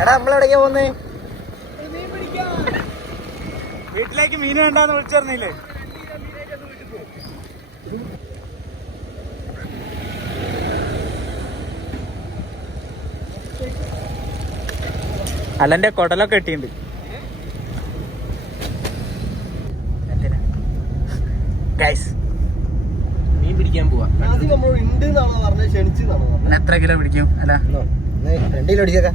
എടാ നമ്മളെവിടേക്കാ പോന്നേ വീട്ടിലേക്ക് മീൻ വേണ്ടാന്ന് വിളിച്ചറിഞ്ഞില്ലേ? അല്ലന്റെ കൊടലൊക്കെ കിട്ടിയിട്ടുണ്ട് ഗൈസ് മീൻ പിടിക്കാൻ പോവാ. നമ്മൾ എത്ര കിലോ പിടിക്കും? അല്ല. രണ്ട് കിലോ അടിച്ചേക്കാം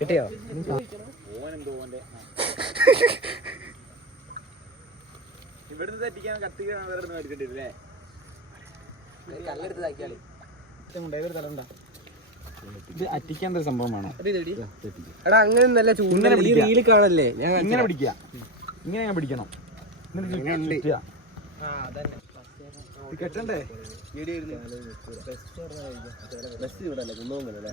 കിട്ടിയോ? ഇവിടുന്ന് തെറ്റിക്കാൻ കത്തി വേറെ മേടിച്ചിട്ടില്ലേ? കല്ലെടുത്ത് താക്കിയാളി ഇത് അറ്റിക്കാൻ ഒരു സംഭവം വേണം. എടാ അങ്ങനെ നല്ല ഇങ്ങനെ ഈ പിടിക്കാം. റീൽ കാണല്ലേ? ഞാൻ ഇങ്ങനെ പിടിക്കുക. ഇങ്ങനെ ഞാൻ പിടിക്കണം. എന്നിട്ട് ചുറ്റി- ചുറ്റുക. ഇത് കെട്ടണ്ടേ? ബസ് ഇവിടെ അല്ലേ കുന്നോങ്ങല്ലേ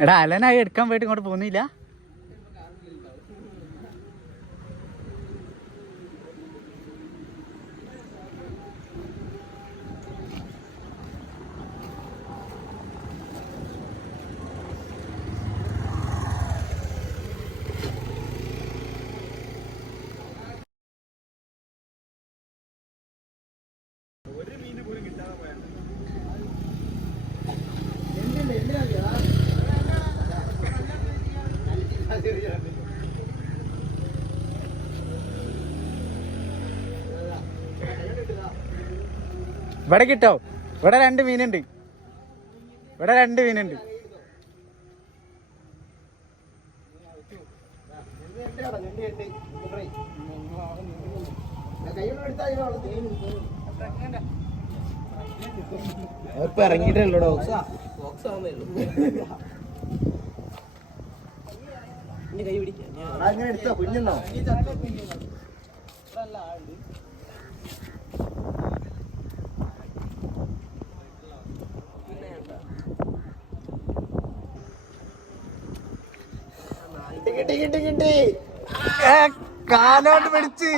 എടാ അലനായി എടുക്കാൻ പോയിട്ട് ഇങ്ങോട്ട് പോകുന്നില്ല? ഇവിടെ കിട്ടോ? ഇവിടെ രണ്ട് മീനുണ്ട്. ഇവിടെ രണ്ട് മീനുണ്ട്. ഇപ്പൊ ഇറങ്ങിയിട്ടുള്ളോ കൈ പിടിക്കാം. അങ്ങനെ എടുത്തോ? കുഞ്ഞുണ്ടോ കിട്ടി കാലോണ്ട് പിടിച്ച്.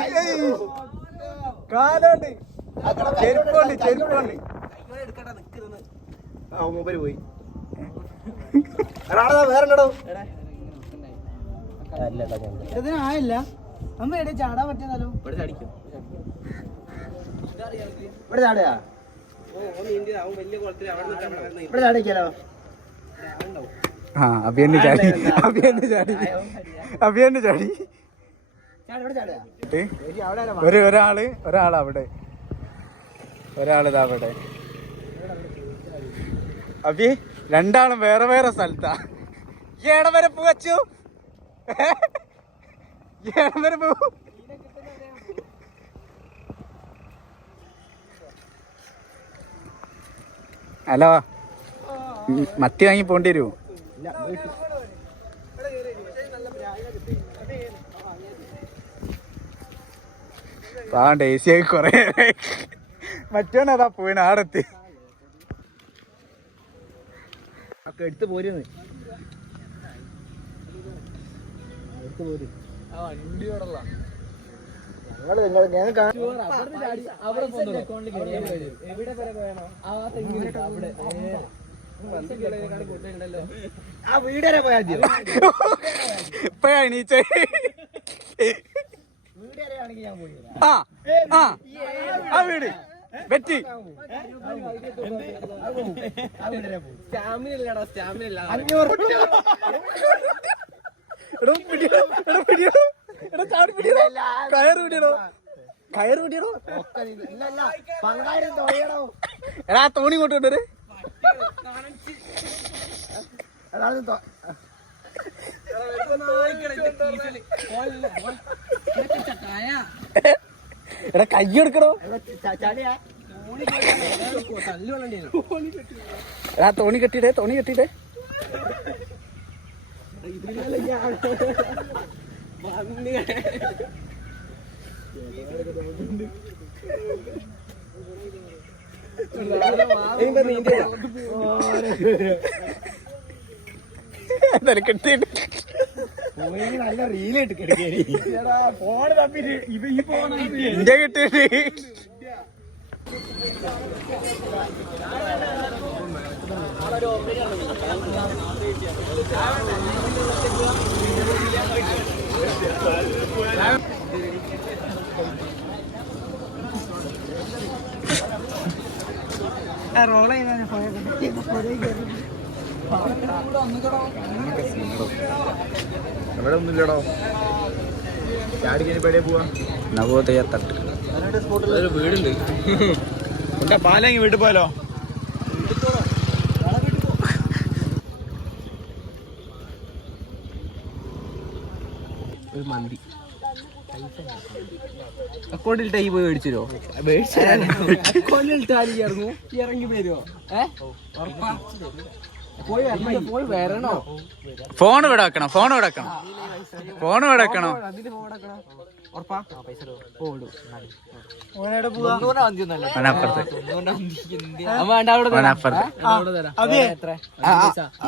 കാലോണ്ട് ചെരുപ്പുണ്ട് ചെരുപ്പുണ്ട്. ആ മൂപ്പര് പോയി. എടാ വേറെ ഇതിനായില്ല. അമ്മ എവിടെ ചാടാൻ പറ്റിയതല്ലോ. ഇവിടെ ചാടിക്കും. ഇവിടെ ചാടുക. ഇവിടെ ചാടിക്കാലോ അഭിയന്ന് ചാടി. ചാടി. ഇവിടെ ചാടുക ഏ? ഒരു ഒരാൾ ഒരാൾ അവിടെ. അവിടെ. അഭി രണ്ടാളും വേറെ വേറെ സ്ഥലത്താ. ഈ ഇടം വരെ പൂവച്ചു ഇടം വരെ പോവും ഹലോ. മത്തി വാങ്ങി പോണ്ടി വരുമോ സി ആയി കൊറേ മറ്റോനതാ പോയിന് ആടെത്തി. ഒക്കെ എടുത്ത് പോരുന്ന്. എടുത്ത് പോര്. നിങ്ങൾ വരെ. പോയണോ ആ തെങ്ങിന് അവിടെ. ആ വീട് വരെ പോയാൽ മതി എണീച്ച. വീട് വരെ ആണെങ്കിൽ ഞാൻ പോയി ആ ആ. ആ വീട്. വെറ്റി. സ്റ്റാമിന ഇല്ലടാ സ്റ്റാമിന ഇല്ല എടോ പിടിയടോ എടോ പിടിയടോ. എടോ ചാടി പിടിയടോ. കയറ് കയറ് തൊഴിയണോ. എടാ ആ തോണി ഇങ്ങോട്ട് കൊണ്ടുവരെ. അതാണ് എടാ കൈ എടുക്കണോ എടാ തോണി കെട്ടിയിടേ തോണി കെട്ടിയിടേ. എന്തായാലും പോയി നല്ല ഫോണ് ഇന്റെ കെട്ടിയിട്ട്. റോൾ ചെയ്താൽ ഇവിടെ ഒന്നുമില്ലടോ. നവോദയ തട്ട്. വീടുണ്ട്. പാലെങ്കി വീട്ടിൽ പോയാലോ ഒരു മന്തി. അക്കൗണ്ടിൽ ടൈ പോയി മേടിച്ചിരോ അക്കൗണ്ടിൽ ടാലിയായിരുന്നു ഇറങ്ങി. വരുമോ ഏ? ഉറപ്പാ? പോയി വരണോ പോയി വരണോ? ഫോൺ ഇവിടെ വെക്കണം ഫോൺ ഇവിടെ വെക്കണം. ഫോൺ ഇവിടെ വെക്കണം.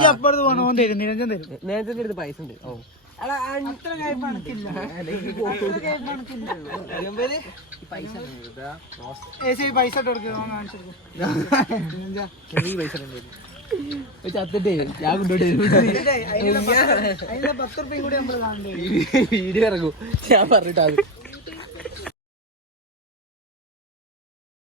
അപ്പുറത്ത്. ഓൻ തരും നിരഞ്ജൻ തരും. പൈസ ഉണ്ട്. ഓ. പൈസ പൈസ ഇട്ട് കൊടുക്കുക ഓൻ കാണിച്ചു കൊടുക്കും. പൈസ ചത്തിട്ടേ ഞാൻ കാണണ്ടേ? വീഡിയോ ഇറങ്ങും. ഞാൻ പറഞ്ഞിട്ടാ